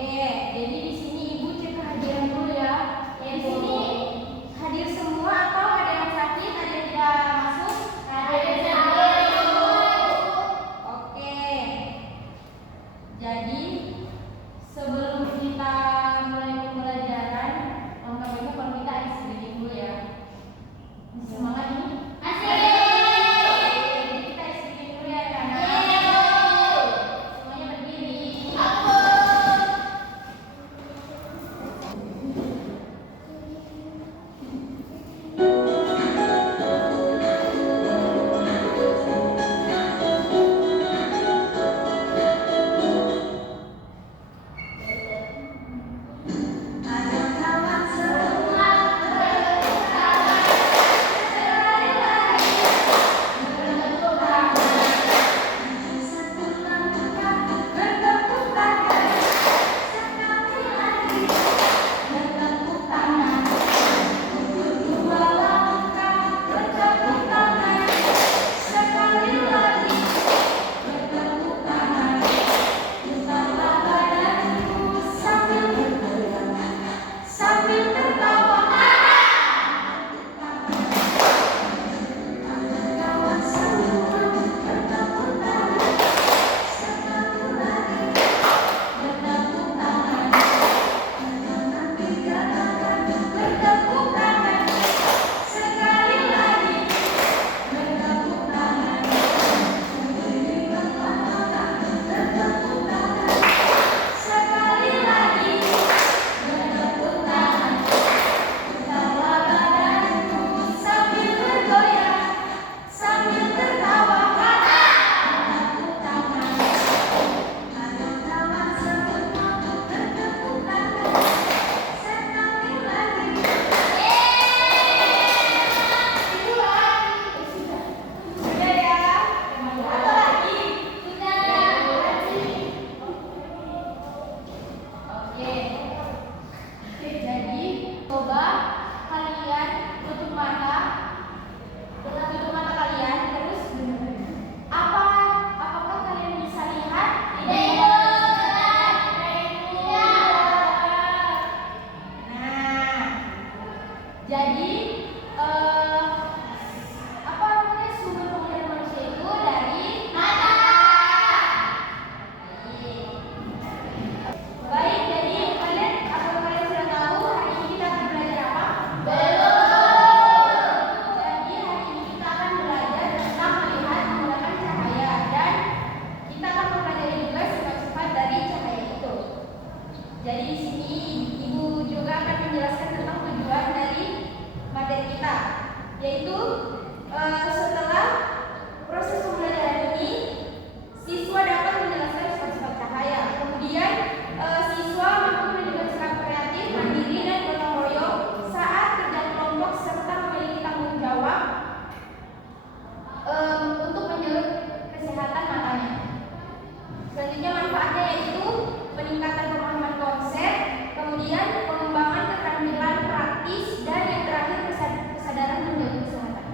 Oke, jadi di sini Ibu cek kehadiran dulu ya. Di sini hadir semua atau ada yang sakit, ada yang tidak masuk? Ada yang sakit. Oke. Jadi sebelum kita mulai pembelajaran, langkah baiknya kalau kita isi screening dulu ya. Semangat nih. Jadi di sini Ibu juga akan menjelaskan tentang tujuan dari materi kita, yaitu setelah proses pembelajaran ini siswa dapat menjelaskan sifat-sifat cahaya. Kemudian siswa mampu menunjukkan sikap kreatif, mandiri dan gotong royong saat kerja kelompok serta memiliki tanggung jawab untuk menjaga kesehatan matanya. Selanjutnya manfaatnya yaitu peningkatan pemahaman konsep, kemudian pengembangan keterampilan praktis, dan yang terakhir kesadaran menjaga kesehatan.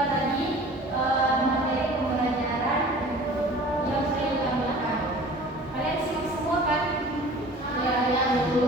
itulah tadi materi pembelajaran yang saya utamakan. Kalian siap semua kan? Ya, Bu.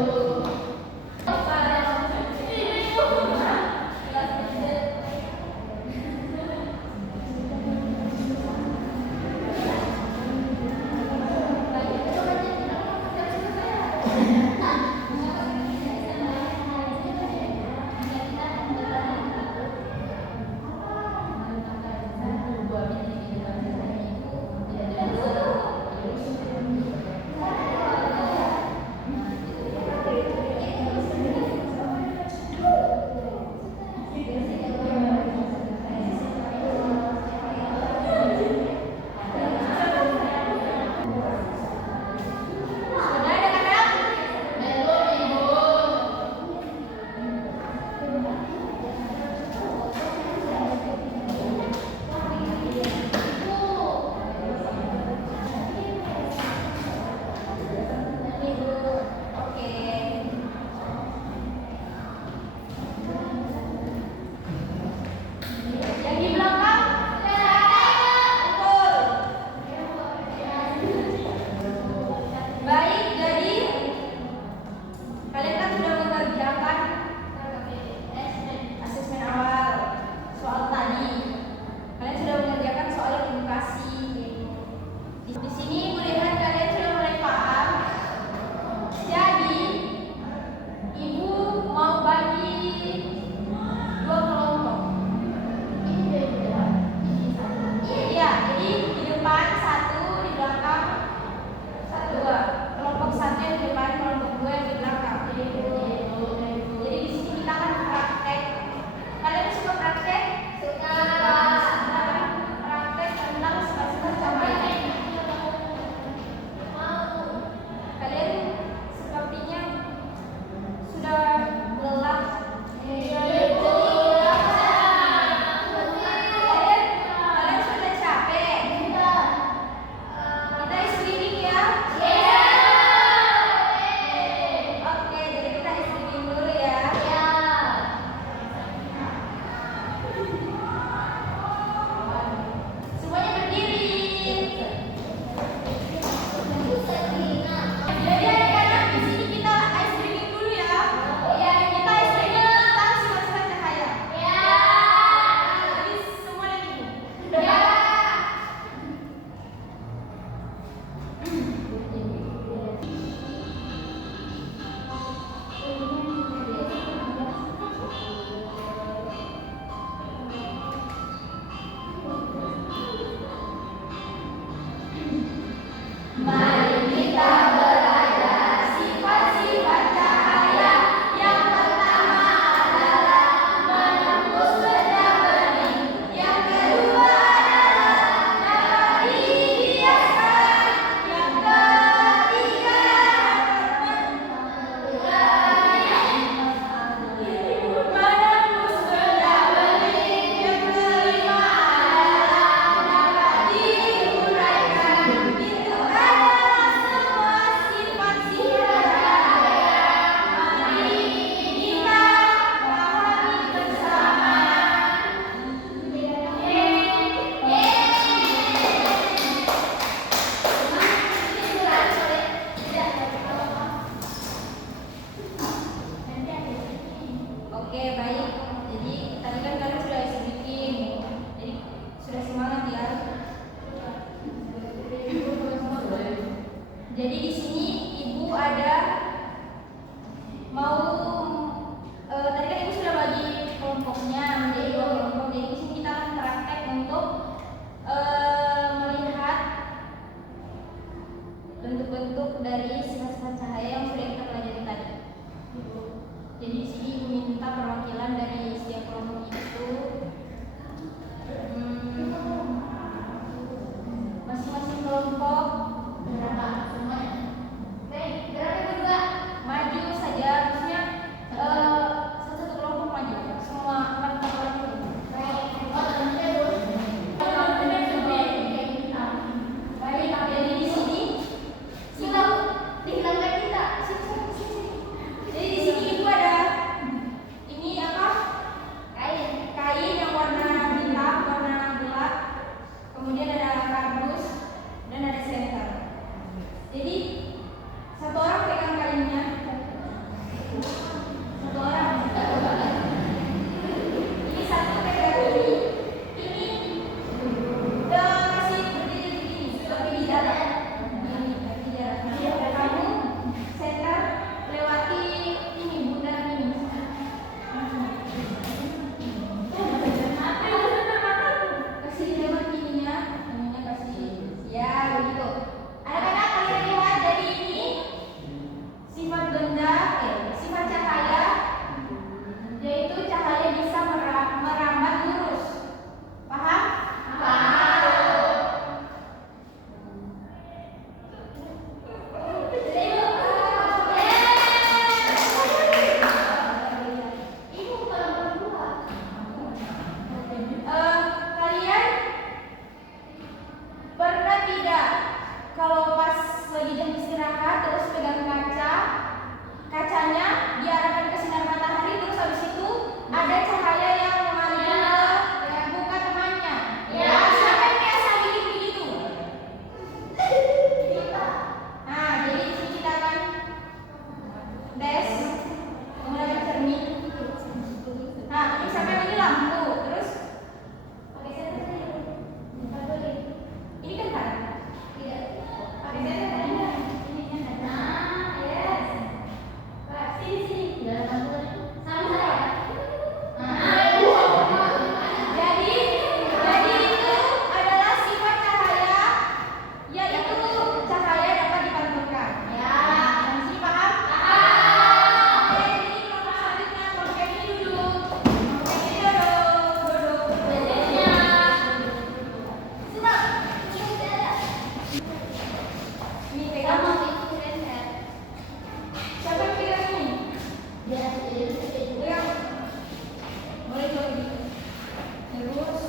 Terus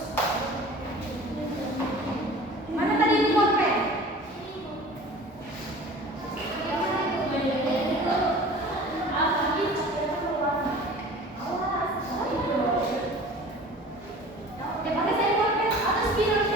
mana tadi itu pulpen? Ya pakai saya pulpen atau spiral.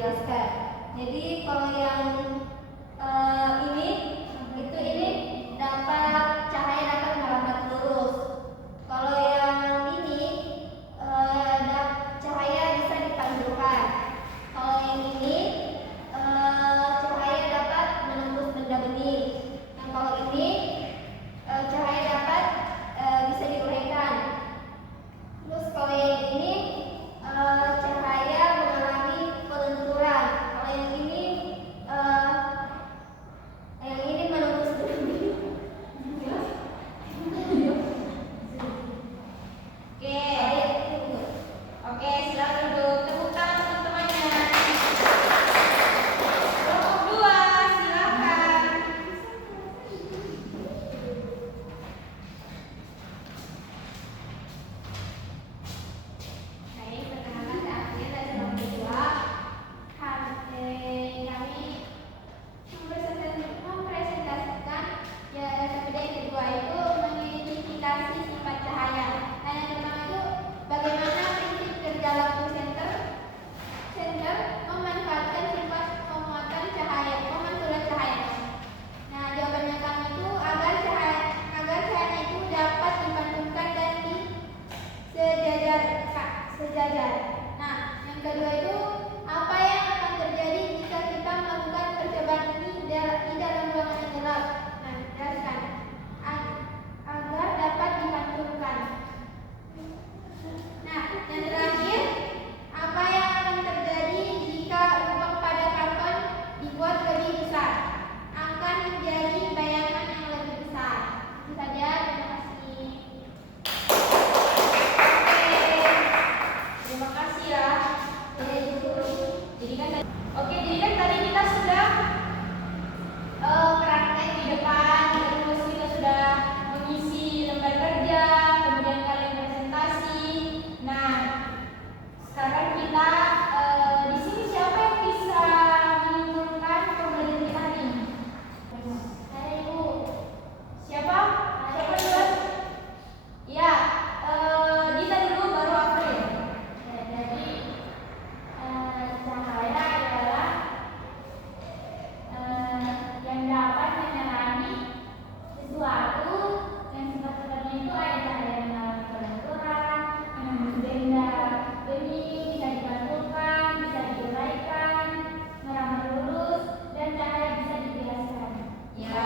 dijelaskan. Jadi kalau yang ini dapat cahaya dapat merambat lurus. Kalau yang ini cahaya bisa dipantulkan. Kalau yang ini cahaya dapat menembus benda bening. Nah, kalau ini cahaya dapat bisa diuraikan. Terus kalau yang ini cahaya mengalami kelenturan. Kalau yang ini menembus benda bening. Oke, silakan duduk. Tepuk tangan teman-temannya. Kelompok 2, silakan. Baik, perkenalkan saya Afril dari kelompok 2. Kami mempresentasikan metode yang kedua itu mengidentifikasi sifat cahaya. Nah, yang pertama itu bagaimana prinsip kerja lampu senter memanfaatkan sifat pemantulan cahaya. Nah, jawabannya kami itu agar cahaya itu dapat dipantulkan dan sejajar. Nah, yang kedua itu apa yang akan terjadi jika kita melakukan percobaan ini di dalam ruangan yang gelap? Nah, jelaskan. Agar dapat dipantulkan. Nah, yang terakhir, apa yang akan terjadi jika lubang pada karton dibuat lebih besar? Akan menjadi bayangan yang lebih besar. Itu saja, terima kasih. Terima kasih ya. Jadi kan tadi kita sudah praktek di depan, terus kita sudah mengisi lembar kerja, kemudian kalian presentasi. Nah, sekarang kita di sini siapa yang bisa menyimpulkan pembelajaran kita hari ini? Ada Ibu. Siapa? Siapa dulu? Ya, Dita dulu baru April. Jadi cahaya adalah yang dapat menerangi sesuatu yang sifat-sifatnya itu ada cahaya yang mengalami kelenturan, menembus benda bening, bisa dipantulkan, bisa diuraikan, merambat lurus, dan cahaya bisa dibiaskan. Ya,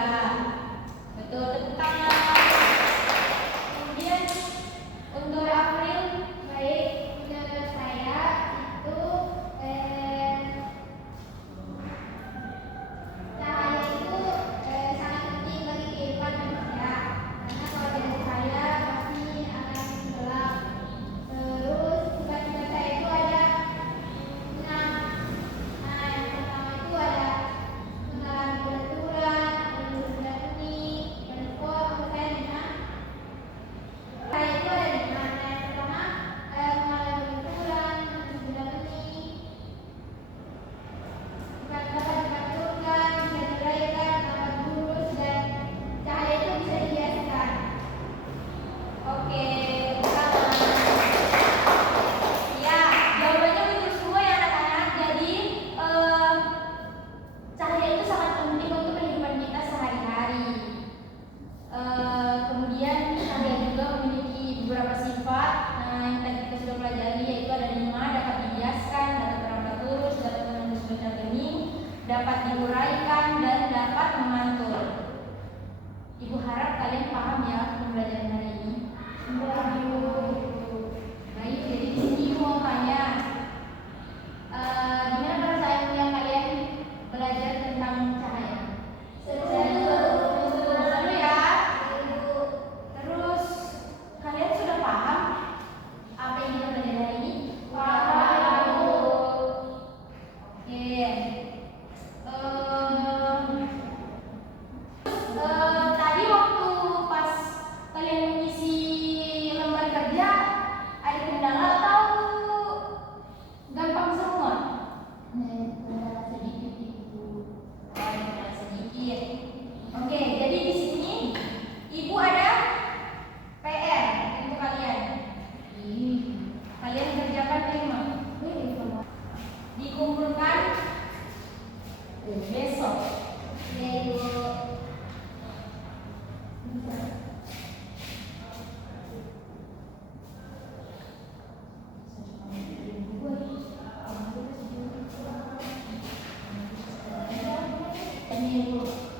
betul, tepuk tangan. Kemudian untuk April, baik, menurut saya itu cahaya itu sangat penting bagi kehidupan manusia. Karena kalau tidak ada cahaya pasti akan gelap. Terus sifat-sifat cahaya itu ada 6. Nah, yang pertama itu ada mengalami kelenturan, menembus benda bening, menepuk, saya 5. Cahaya itu ada 5. Nah, yang pertama mengalami kelenturan, menembus benda bening, dapat dipantulkan, bisa diuraikan, dapat lurus, dan cahaya itu bisa dibiaskan. Oke, pertama. Ya, jawabannya betul semua ya anak-anak. Jadi cahaya itu sangat penting untuk kehidupan kita sehari-hari. Kemudian cahaya juga memiliki beberapa sifat. Nah, yang tadi kita sudah pelajari yaitu ada 5, dapat dibiaskan, dapat merambat lurus, dapat menembus benda bening, dapat diuraikan, dan dapat memantul. Ibu harap kalian paham ya pembelajaran hari ini. Baik, jadi di sini Ibu mau tanya, gimana perasaannya kalian belajar tentang cahaya? Seru ya. Terus kalian sudah paham apa yang kita belajar hari ini? Paham. Oke. besok. Ya Ibu. Ini Ibu.